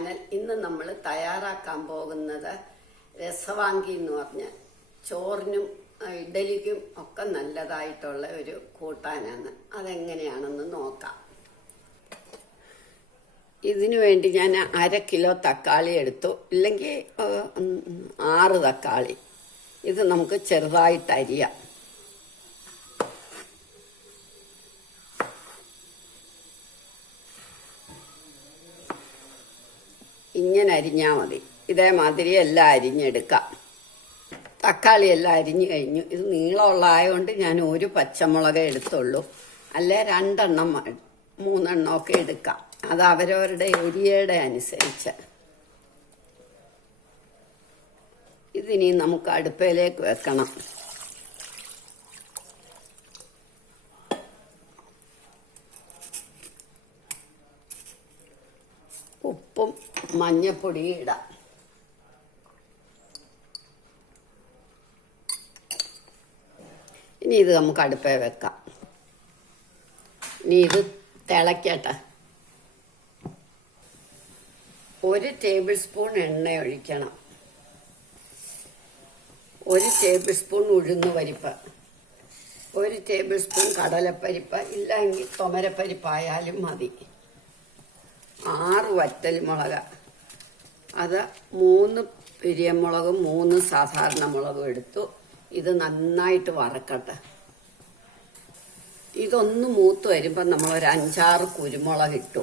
Channel. ഇന്ന് നമ്മൾ തയ്യാറാക്കാൻ പോകുന്നത് രസവാങ്കി എന്ന് പറഞ്ഞ ചോറിനും ഇഡലിക്കും ഒക്കെ നല്ലതായിട്ടുള്ള ഒരു കൂട്ടാനാണ്. അതെങ്ങനെയാണെന്ന് നോക്കാം. ഇതിനു വേണ്ടി ഞാൻ 1/2 കിലോ തക്കാളി എടുത്തു, ഇല്ലെങ്കിൽ 6 തക്കാളി. ഇത് നമുക്ക് ചെറുതായിട്ട് അരിയാം. ഇങ്ങനെ അരിഞ്ഞാൽ മതി. ഇതേമാതിരി എല്ലാം അരിഞ്ഞെടുക്കാം. തക്കാളി എല്ലാം അരിഞ്ഞു കഴിഞ്ഞു. ഇത് നീളമുള്ളതായതുകൊണ്ട് ഞാൻ ഒരു പച്ചമുളകേ എടുത്തുള്ളൂ. അല്ലെ 2 എണ്ണം 3 എണ്ണം ഒക്കെ എടുക്കാം. അത് അവരവരുടെ എരിയയുടെ അനുസരിച്ച്. ഇതിനി നമുക്ക് അടുപ്പയിലേക്ക് വെക്കണം. ഉപ്പും മഞ്ഞപ്പൊടിയും ഇടാം. ഇനി ഇത് നമുക്ക് അടുപ്പേ വെക്കാം. ഇനി ഇത് തിളക്കട്ടെ. 1 ടേബിൾ സ്പൂൺ എണ്ണ ഒഴിക്കണം. 1 ടേബിൾ സ്പൂൺ ഉഴുന്ന് പരിപ്പ്, 1 ടേബിൾ സ്പൂൺ കടലപ്പരിപ്പ്, ഇല്ലെങ്കിൽ തുമരപ്പരിപ്പായാലും മതി. 6 വറ്റൽമുളക്, അത് 3 പിരിയമുളകും 3 സാധാരണ മുളകും എടുത്തു. ഇത് നന്നായിട്ട് വറക്കട്ടെ. ഇതൊന്ന് മൂത്ത് വരുമ്പോൾ നമ്മൾ ഒരു 5-6 കുരുമുളക് ഇട്ടു.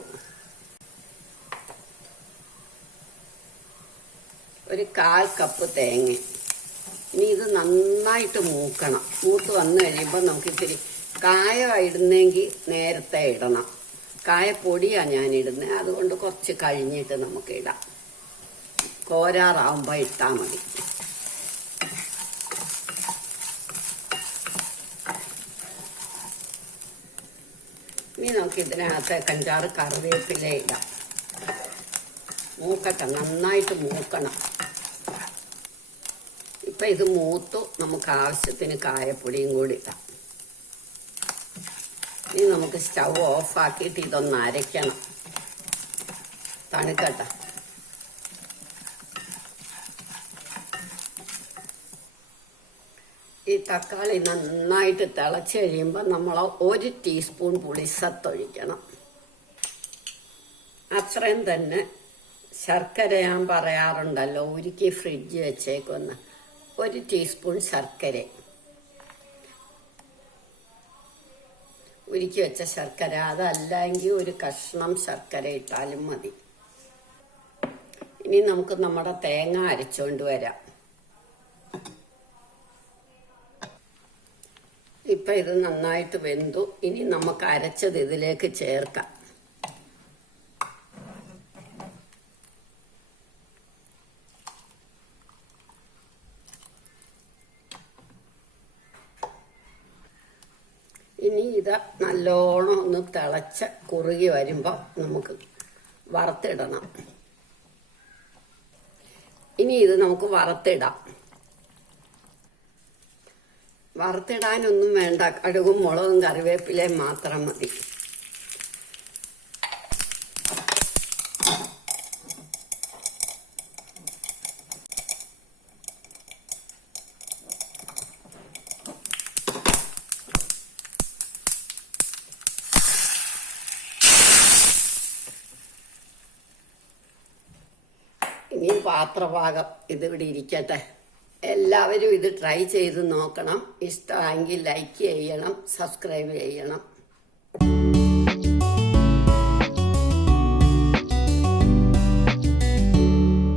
ഒരു 1/4 കപ്പ് തേങ്ങ. ഇനി ഇത് നന്നായിട്ട് മൂക്കണം. മൂത്ത് വന്നു കഴിയുമ്പോൾ നമുക്ക് ഇത്തിരി കായ ഇടുന്നെങ്കിൽ നേരത്തെ ഇടണം. കായപ്പൊടിയാണ് ഞാനിടുന്നത്, അതുകൊണ്ട് കുറച്ച് കഴിഞ്ഞിട്ട് നമുക്ക് ഇടാം. കോരാറാവുമ്പോൾ ഇട്ടാൽ മതി. ഇനി നമുക്ക് ഇതിനകത്ത് 5-6 കറിവേപ്പില ഇടാം. മൂക്കട്ടെ, നന്നായിട്ട് മൂക്കണം. ഇപ്പം ഇത് മൂത്തു. നമുക്ക് ആവശ്യത്തിന് കായപ്പൊടിയും കൂടി ഇടാം. ഇനി നമുക്ക് സ്റ്റൗ ഓഫാക്കിയിട്ട് ഇതൊന്ന് അരയ്ക്കണം. തണുക്കട്ടെ. ഈ തക്കാളി നന്നായിട്ട് തിളച്ച് കഴിയുമ്പോൾ നമ്മൾ 1 ടീസ്പൂൺ പുളിസത്തൊഴിക്കണം. അത്രയും തന്നെ ശർക്കര ഞാൻ പറയാറുണ്ടല്ലോ, ഉരുക്കി ഫ്രിഡ്ജ് വെച്ചേക്കൊന്ന്. 1 ടീസ്പൂൺ ശർക്കര, ഉരുക്കി വെച്ച ശർക്കര. അതല്ലെങ്കിൽ ഒരു കഷ്ണം ശർക്കര ഇട്ടാലും മതി. ഇനി നമുക്ക് നമ്മുടെ തേങ്ങ അരച്ചുകൊണ്ട് വരാം. ഇപ്പം ഇത് നന്നായിട്ട് വെന്തു. ഇനി നമുക്ക് അരച്ചത് ഇതിലേക്ക് ചേർക്കാം. ഇനി ഇത് നല്ലോണം ഒന്ന് തിളച്ച് കുറുകി വരുമ്പോൾ നമുക്ക് വറുത്തിടണം. ഇനി ഇത് നമുക്ക് വറുത്തിടാം. വറുത്തിടാനൊന്നും വേണ്ട, കടുകും മുളകും കറിവേപ്പിലയും മാത്രം മതി. ഇനി പാത്രഭാഗം ഇതിവിടെ ഇരിക്കട്ടെ. എല്ലാവരും ഇത് ട്രൈ ചെയ്ത് നോക്കണം. ഇഷ്ടമെങ്കിൽ ലൈക്ക് ചെയ്യണം, സബ്സ്ക്രൈബ് ചെയ്യണം.